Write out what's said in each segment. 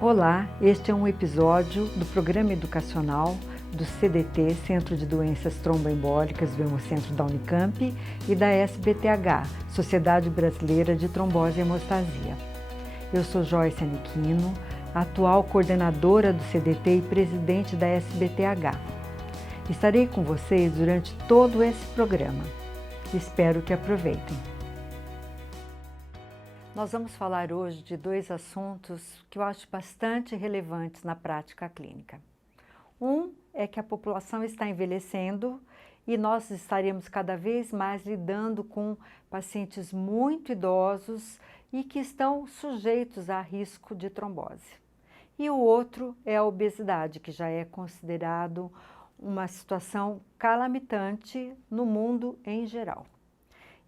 Olá, este é um episódio do programa educacional do CDT, Centro de Doenças Tromboembólicas do Hemocentro da Unicamp e da SBTH, Sociedade Brasileira de Trombose e Hemostasia. Eu sou Joyce Aniquino, atual coordenadora do CDT e presidente da SBTH. Estarei com vocês durante todo esse programa. Espero que aproveitem. Nós vamos falar hoje de dois assuntos que eu acho bastante relevantes na prática clínica. Um é que a população está envelhecendo e nós estaremos cada vez mais lidando com pacientes muito idosos e que estão sujeitos a risco de trombose. E o outro é a obesidade, que já é considerado uma situação calamitante no mundo em geral.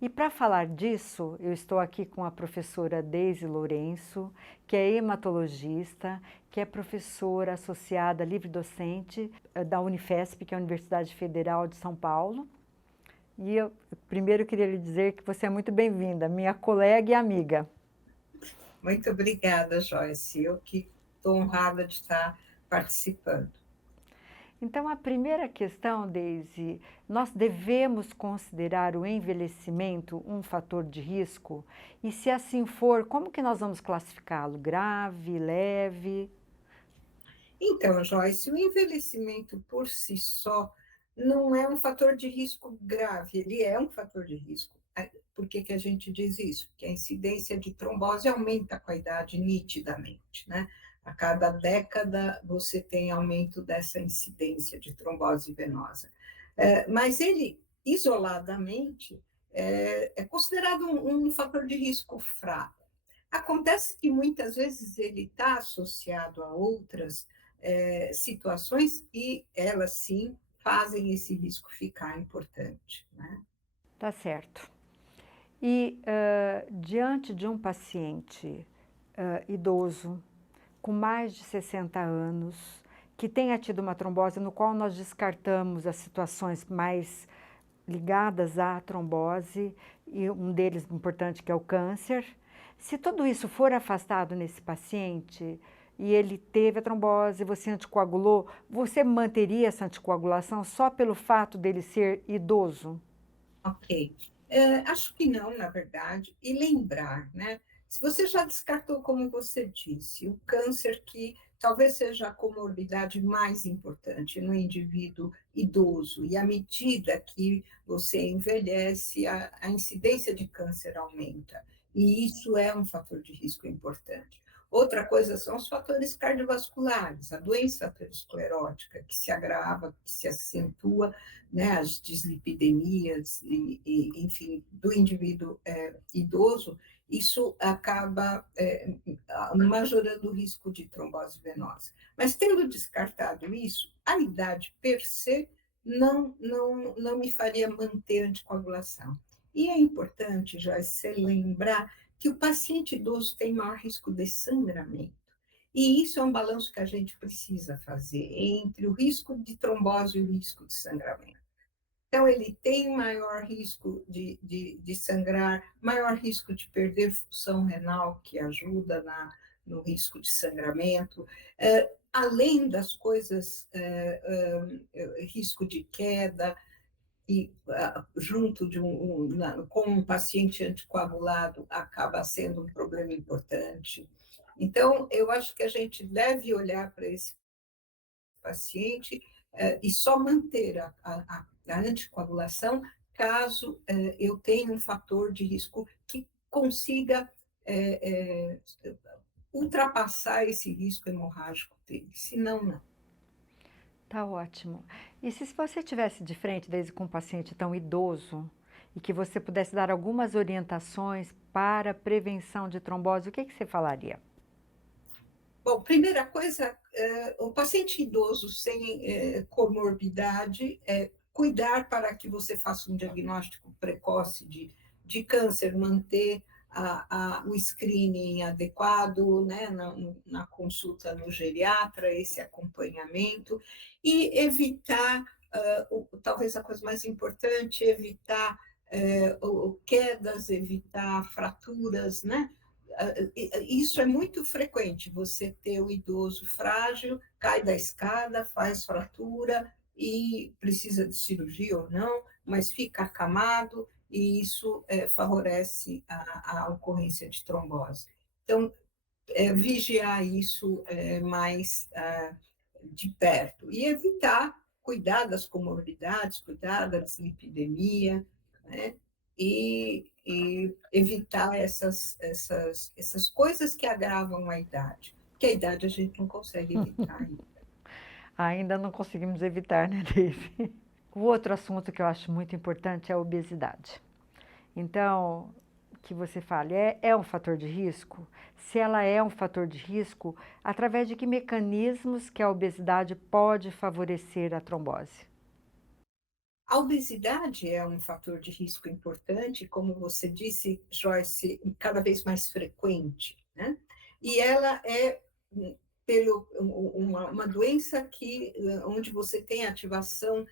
E para falar disso, eu estou aqui com a professora Deise Lourenço, que é hematologista, que é professora associada livre-docente da Unifesp, que é a Universidade Federal de São Paulo. E eu primeiro queria lhe dizer que você é muito bem-vinda, minha colega e amiga. Muito obrigada, Joyce. Eu que estou honrada de estar participando. Então, a primeira questão, Deise, nós devemos considerar o envelhecimento um fator de risco? E se assim for, como que nós vamos classificá-lo? Grave, leve? Então, Joyce, o envelhecimento por si só não é um fator de risco grave, ele é um fator de risco. Por que que a gente diz isso? Porque a incidência de trombose aumenta com a idade nitidamente, né? A cada década você tem aumento dessa incidência de trombose venosa. Mas ele, isoladamente, é considerado um fator de risco fraco. Acontece que muitas vezes ele está associado a outras situações e elas sim fazem esse risco ficar importante, né? Tá certo. E diante de um paciente idoso, com mais de 60 anos, que tenha tido uma trombose, no qual nós descartamos as situações mais ligadas à trombose, e um deles importante que é o câncer, se tudo isso for afastado nesse paciente e ele teve a trombose, você anticoagulou, você manteria essa anticoagulação só pelo fato dele ser idoso? Ok. Acho que não, na verdade, e lembrar, né? Se você já descartou, como você disse, o câncer, que talvez seja a comorbidade mais importante no indivíduo idoso, e à medida que você envelhece, a incidência de câncer aumenta, e isso é um fator de risco importante. Outra coisa são os fatores cardiovasculares, a doença aterosclerótica, que se agrava, que se acentua, né, as dislipidemias, enfim, do indivíduo idoso, isso acaba majorando o risco de trombose venosa. Mas, tendo descartado isso, a idade per se não me faria manter anticoagulação. E é importante, já se lembrar que o paciente idoso tem maior risco de sangramento. E isso é um balanço que a gente precisa fazer entre o risco de trombose e o risco de sangramento. Então, ele tem maior risco de sangrar, maior risco de perder função renal, que ajuda no risco de sangramento, além das coisas, risco de queda, e junto com um paciente anticoagulado, acaba sendo um problema importante. Então, eu acho que a gente deve olhar para esse paciente e só manter a anticoagulação caso eu tenha um fator de risco que consiga ultrapassar esse risco hemorrágico dele, senão não. Tá ótimo. E se você tivesse de frente, desde com um paciente tão idoso, e que você pudesse dar algumas orientações para prevenção de trombose, o que que você falaria? Bom, primeira coisa, o paciente idoso sem comorbidade, cuidar para que você faça um diagnóstico precoce de câncer, manter o screening adequado, né, na consulta no geriatra, esse acompanhamento, e evitar, talvez a coisa mais importante, evitar quedas, evitar fraturas, né? isso é muito frequente, você ter o idoso frágil, cai da escada, faz fratura e precisa de cirurgia ou não, mas fica acamado e isso favorece a ocorrência de trombose. Então, vigiar isso mais de perto e evitar, cuidar das comorbidades, cuidar da dislipidemia, né? E evitar essas coisas que agravam a idade, que a idade a gente não consegue evitar. Ainda não conseguimos evitar, né, Daisy? O outro assunto que eu acho muito importante é a obesidade. Então, que você fale, é um fator de risco? Se ela é um fator de risco, através de que mecanismos que a obesidade pode favorecer a trombose? A obesidade é um fator de risco importante, como você disse, Joyce, cada vez mais frequente, né? E ela é uma doença onde você tem ativação,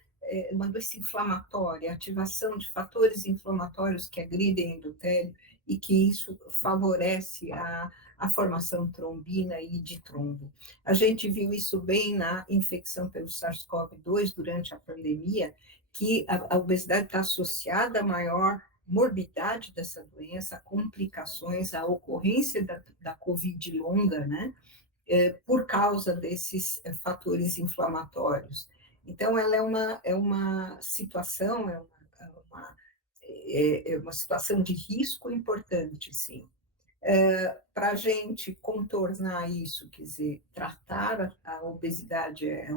uma doença inflamatória, ativação de fatores inflamatórios que agridem o endotélio e que isso favorece a formação de trombina e de trombo. A gente viu isso bem na infecção pelo SARS-CoV-2 durante a pandemia, que a obesidade está associada a maior morbidade dessa doença, a complicações, a ocorrência da Covid longa, né? Por causa desses fatores inflamatórios. Então, ela é uma situação, é uma situação de risco importante, sim. Para a gente contornar isso, quer dizer, tratar a obesidade é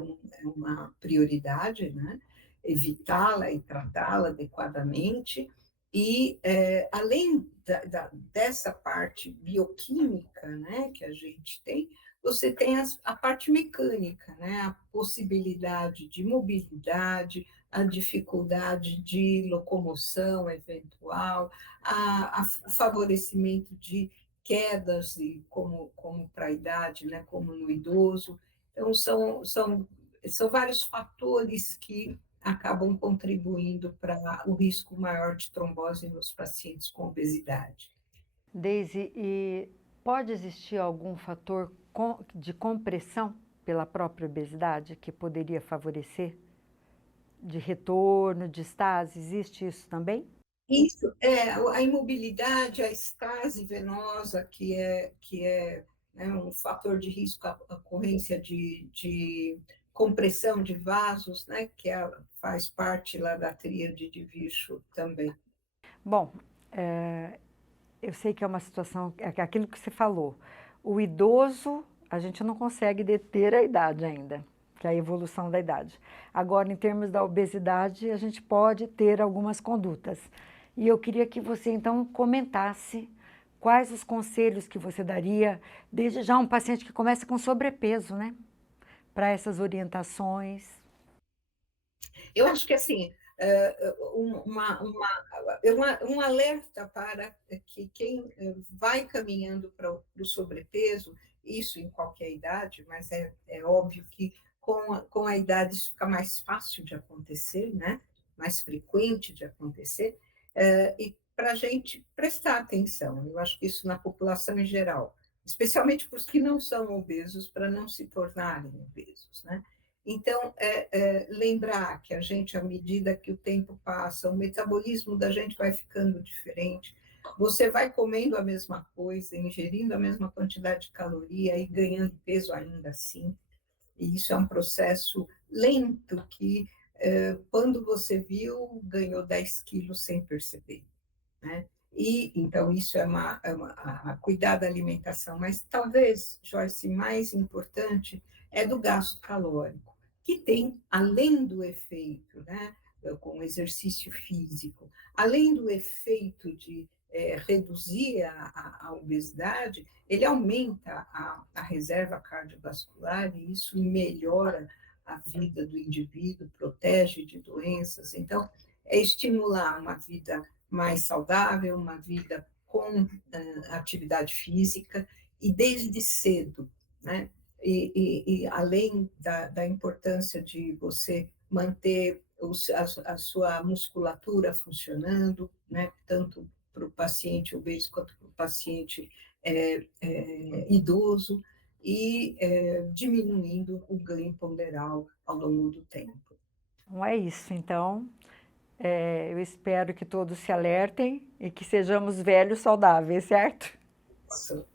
uma prioridade, né? Evitá-la e tratá-la adequadamente. E, além dessa parte bioquímica, né, que a gente tem, você tem a parte mecânica, né, a possibilidade de mobilidade, a dificuldade de locomoção eventual, o favorecimento de quedas, como para a idade, né, como no idoso. Então, são vários fatores que acabam contribuindo para o risco maior de trombose nos pacientes com obesidade. Daisy, e pode existir algum fator de compressão pela própria obesidade que poderia favorecer? De retorno, de estase, existe isso também? Isso, a imobilidade, a estase venosa, que é né, um fator de risco à ocorrência de compressão de vasos, né, faz parte lá da tríade de Virchow também. Bom, eu sei que é uma situação, é aquilo que você falou. O idoso, a gente não consegue deter a idade ainda, que é a evolução da idade. Agora, em termos da obesidade, a gente pode ter algumas condutas. E eu queria que você, então, comentasse quais os conselhos que você daria, desde já um paciente que começa com sobrepeso, né? Para essas orientações. Eu acho que, assim, um alerta para que quem vai caminhando para o sobrepeso, isso em qualquer idade, mas é óbvio que com a idade isso fica mais fácil de acontecer, né? Mais frequente de acontecer, e para a gente prestar atenção. Eu acho que isso na população em geral, especialmente para os que não são obesos, para não se tornarem obesos, né? Então, lembrar que a gente, à medida que o tempo passa, o metabolismo da gente vai ficando diferente, você vai comendo a mesma coisa, ingerindo a mesma quantidade de caloria e ganhando peso ainda assim. E isso é um processo lento que, quando você viu, ganhou 10 quilos sem perceber, né? E, então, isso a cuidar da alimentação. Mas, talvez, Joyce, mais importante é do gasto calórico, que tem, além do efeito, né, com o exercício físico, além do efeito de reduzir a obesidade, ele aumenta a reserva cardiovascular e isso melhora a vida do indivíduo, protege de doenças. Então, é estimular uma vida mais saudável, uma vida com atividade física e desde cedo, né? E além da importância de você manter a sua musculatura funcionando, né? Tanto para o paciente obeso quanto para o paciente idoso e diminuindo o ganho ponderal ao longo do tempo. Não é isso, então, eu espero que todos se alertem e que sejamos velhos saudáveis, certo? Isso,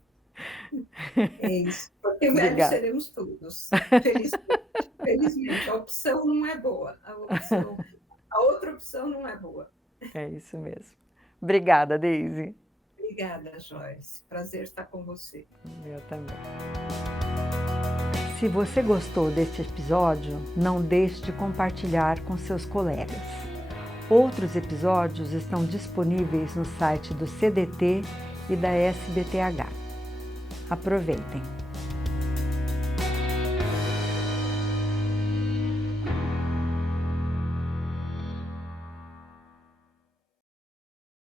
é isso, porque velhos Obrigada. seremos todos, felizmente. Felizmente, a opção não é boa, a outra opção não é boa. É isso mesmo. Obrigada, Deise. Obrigada, Joyce. Prazer estar com você. Eu também. Se você gostou deste episódio, não deixe de compartilhar com seus colegas. Outros episódios estão disponíveis no site do CDT e da SBTH. Aproveitem!